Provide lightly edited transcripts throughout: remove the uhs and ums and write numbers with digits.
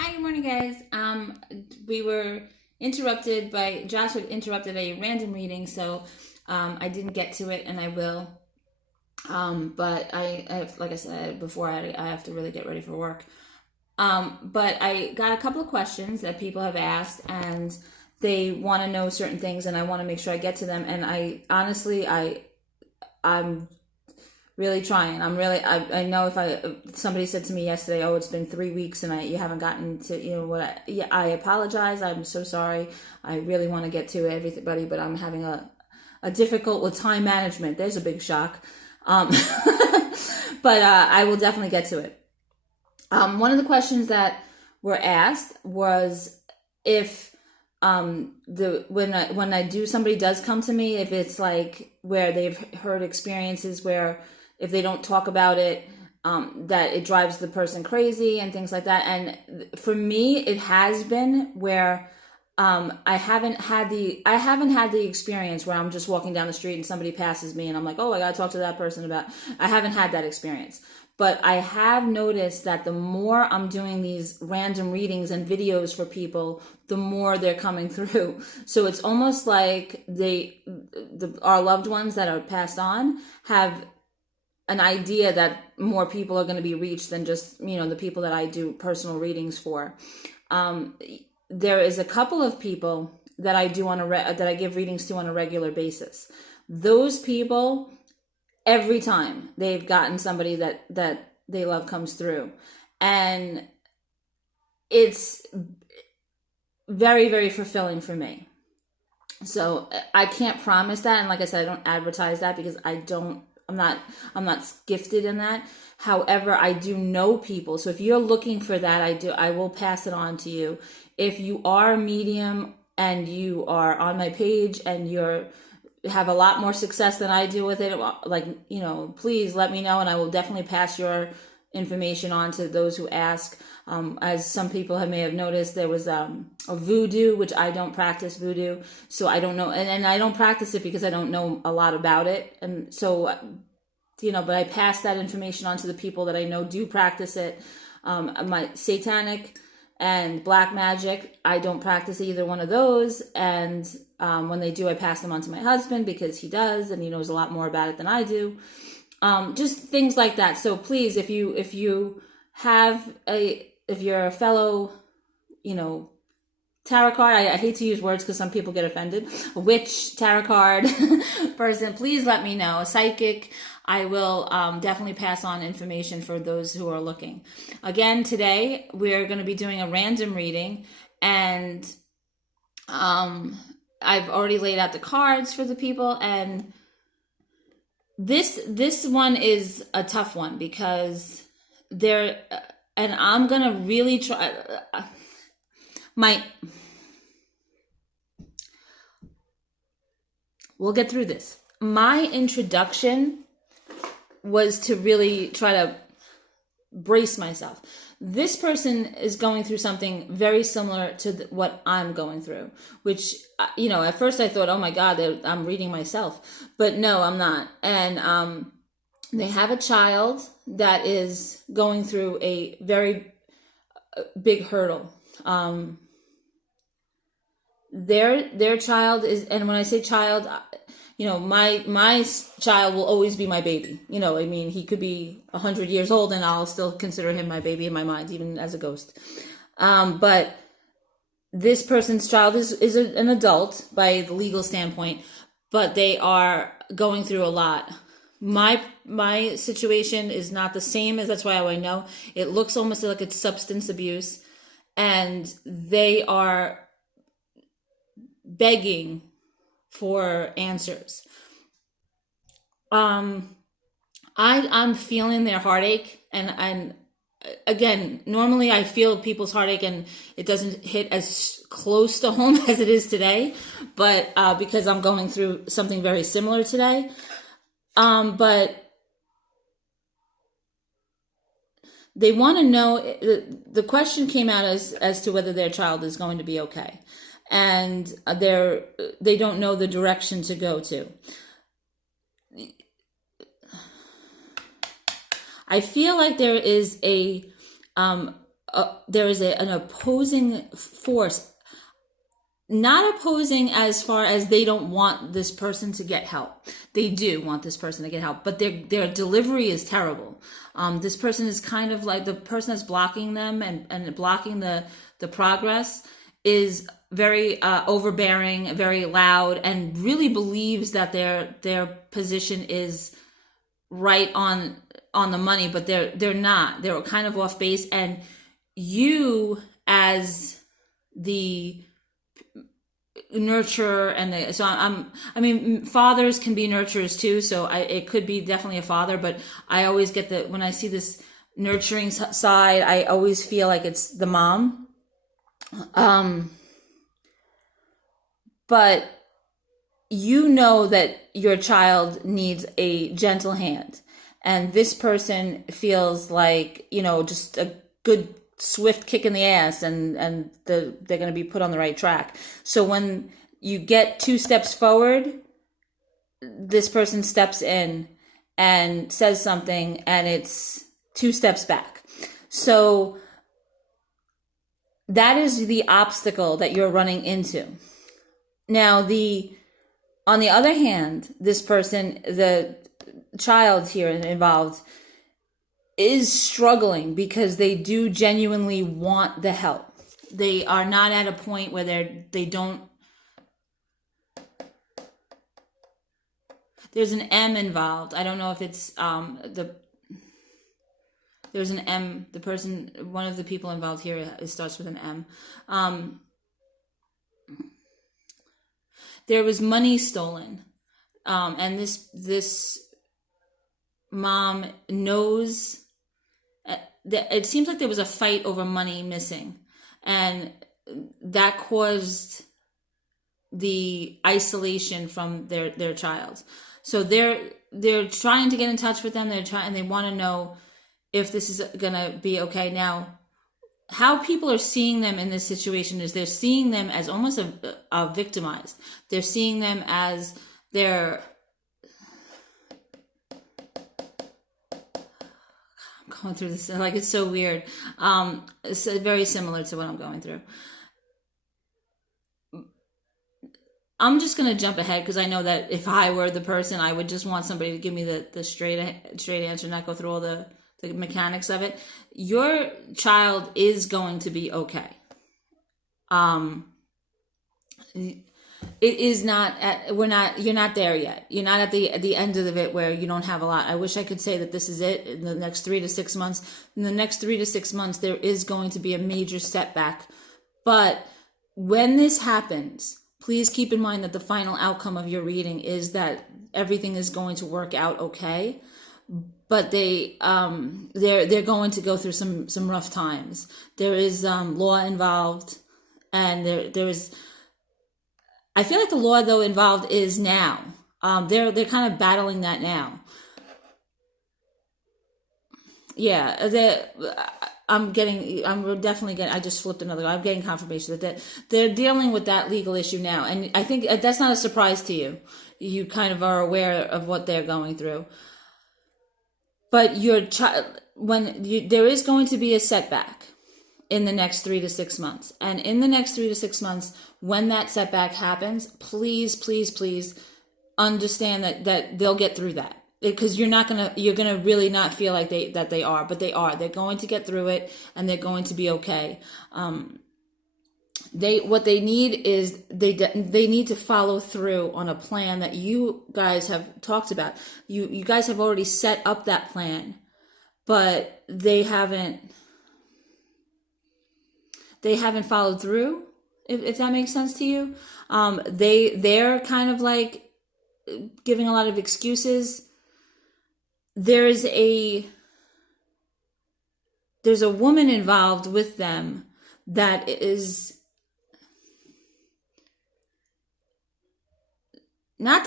Hi, good morning, guys. We were interrupted by Josh had interrupted a random reading, so I didn't get to it, and I will. But I have, like I said before, I have to really get ready for work. But I got a couple of questions that people have asked, and they want to know certain things, and I want to make sure I get to them. And I honestly, I'm really trying. I know if somebody said to me yesterday, oh, it's been 3 weeks and you haven't gotten to, yeah, I apologize. I'm so sorry. I really want to get to everybody, but I'm having a difficult with time management. There's a big shock. Um, but I will definitely get to it. One of the questions that were asked was if when I do somebody does come to me, if it's like where they've heard experiences where if they don't talk about it, that it drives the person crazy and things like that. And for me, it has been where I haven't had the experience where I'm just walking down the street and somebody passes me and I'm like, oh, I gotta talk to that person about. I haven't had that experience. But I have noticed that the more I'm doing these random readings and videos for people, the more they're coming through. So it's almost like our loved ones that are passed on have an idea that more people are going to be reached than just, the people that I do personal readings for. There is a couple of people that I do that I give readings to on a regular basis. Those people, every time they've gotten somebody that they love comes through, and it's very, very fulfilling for me. So I can't promise that, and like I said, I don't advertise that because I'm not gifted in that. However, I do know people. So if you're looking for that, I will pass it on to you. If you are a medium and you are on my page and you're have a lot more success than I do with it, like, please let me know and I will definitely pass your information on to those who ask. As some people may have noticed, there was a voodoo, which I don't practice voodoo, so I don't know, and I don't practice it because I don't know a lot about it, and so but I pass that information on to the people that I know do practice it. My satanic and black magic, I don't practice either one of those, and when they do, I pass them on to my husband because he does, and he knows a lot more about it than I do. Just things like that. So please, if you're a fellow, tarot card, I hate to use words because some people get offended, a witch, tarot card person, please let me know. A psychic, I will definitely pass on information for those who are looking. Again, today we're going to be doing a random reading, and I've already laid out the cards for the people, and this one is a tough one because and I'm gonna really try. We'll get through this. My introduction was to really try to brace myself. This person is going through something very similar to what I'm going through, which, at first I thought, oh my God, I'm reading myself. But no, I'm not. And they have a child that is going through a very big hurdle. Their child is, and when I say child, my child will always be my baby. He could be 100 years old and I'll still consider him my baby in my mind, even as a ghost. But this person's child is an adult by the legal standpoint, but they are going through a lot. My situation is not the same, as that's why I know. It looks almost like it's substance abuse, and they are begging for answers. I'm feeling their heartache, and again, normally I feel people's heartache and it doesn't hit as close to home as it is today, but because I'm going through something very similar today. But they want to know, the question came out as to whether their child is going to be okay, and they don't know the direction to go to. I feel like there is a there is an opposing force, not opposing as far as they don't want this person to get help. They do want this person to get help, but their delivery is terrible. This person is kind of like, the person that's blocking them and blocking the progress is very overbearing, very loud, and really believes that their position is right on the money, but they're not. They're kind of off base, and you as the nurture and I mean, fathers can be nurturers too, so it could be definitely a father, but I always get that when I see this nurturing side, I always feel like it's the mom. But you know that your child needs a gentle hand, and this person feels like, just a good swift kick in the ass, and they're going to be put on the right track. So when you get 2 steps forward, this person steps in and says something, and it's 2 steps back. So that is the obstacle that you're running into. Now, on the other hand, this person, the child here involved, is struggling because they do genuinely want the help. They are not at a point where they don't. There's an M involved. I don't know if it's there's an M. The person, one of the people involved here, it starts with an M. There was money stolen, and this mom knows. It seems like there was a fight over money missing, and that caused the isolation from their child. So they're trying to get in touch with them. They want to know if this is gonna be okay. Now, how people are seeing them in this situation is they're seeing them as almost a victimized. They're seeing them as they're. Going through this, like, it's so weird. It's very similar to what I'm going through. I'm just gonna jump ahead because I know that if I were the person, I would just want somebody to give me the straight answer, not go through all the mechanics of it. Your child is going to be okay. It is not you're not there yet. You're not at the end of it where you don't have a lot. I wish I could say that this is it in the next 3 to 6 months. In the next 3 to 6 months, there is going to be a major setback. But when this happens, please keep in mind that the final outcome of your reading is that everything is going to work out okay. But they're going to go through some rough times. There is law involved, and there is. I feel like the law, though, involved is now. They're kind of battling that now. Yeah, I'm definitely getting. I just flipped another. I'm getting confirmation that they're dealing with that legal issue now, and I think that's not a surprise to you. You kind of are aware of what they're going through. But your child, there is going to be a setback in the next 3 to 6 months. And in the next 3 to 6 months, when that setback happens, please, please, please understand that they'll get through that. Because you're gonna really not feel like they are, but they are. They're going to get through it, and they're going to be okay. What they need is they need to follow through on a plan that you guys have talked about. You guys have already set up that plan, but they haven't followed through, if that makes sense to you. They're kind of like giving a lot of excuses. There's a woman involved with them that is not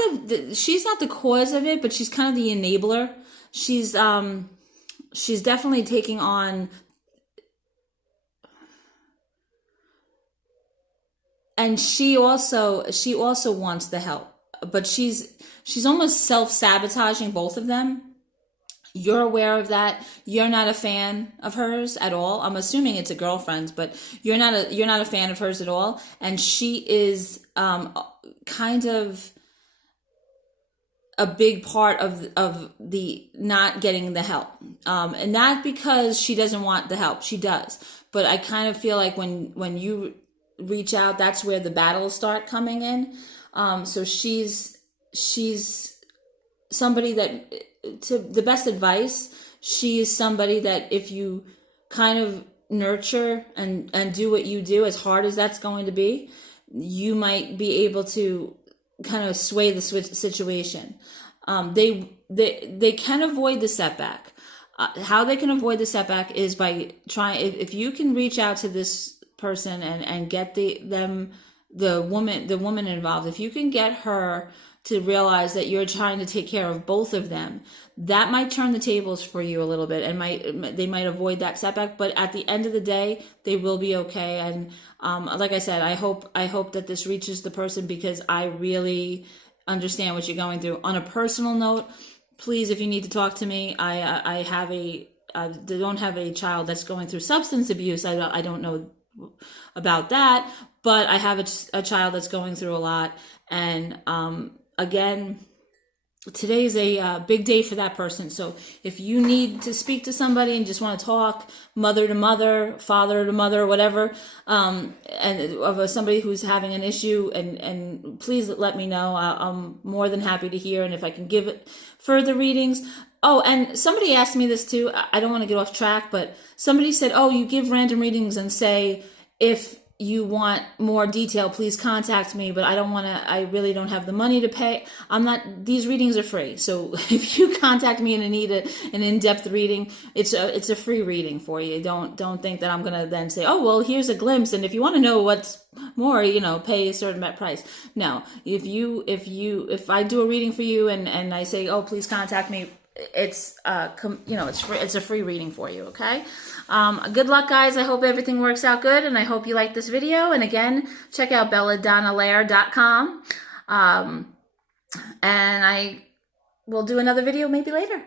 she's not the cause of it, but she's kind of the enabler. She's definitely taking on. And she also wants the help, but she's almost self-sabotaging both of them. You're aware of that. You're not a fan of hers at all. I'm assuming it's a girlfriend, but you're not a fan of hers at all. And she is kind of a big part of the not getting the help, and not because she doesn't want the help. She does, but I kind of feel like when you reach out, that's where the battles start coming in. So she's somebody that, to the best advice, she is somebody that if you kind of nurture and do what you do, as hard as that's going to be, you might be able to kind of sway the situation. They can avoid the setback. How they can avoid the setback is by trying. If you can reach out to this person and get the woman involved, if you can get her to realize that you're trying to take care of both of them, that might turn the tables for you a little bit, and they might avoid that setback. But at the end of the day, they will be okay. And like I said, I hope that this reaches the person, because I really understand what you're going through. On a personal note, please, if you need to talk to me, I don't have a child that's going through substance abuse. I don't know about that, but I have a child that's going through a lot. And again, today's a big day for that person. So if you need to speak to somebody and just want to talk mother to mother, father to mother, whatever, and of somebody who's having an issue, and please let me know. I'm more than happy to hear, and if I can give it further readings. Oh, and somebody asked me this too. I don't want to get off track, but somebody said, oh, you give random readings and say, if you want more detail, please contact me, but I really don't have the money to pay. These readings are free. So if you contact me and need an in-depth reading, it's a free reading for you. Don't think that I'm going to then say, oh, well, here's a glimpse, and if you want to know what's more, pay a certain price. No, if I do a reading for you and I say, oh, please contact me, it's free. It's a free reading for you. Okay. Good luck, guys. I hope everything works out good, and I hope you like this video. And again, check out belladonnalair.com. And I will do another video maybe later.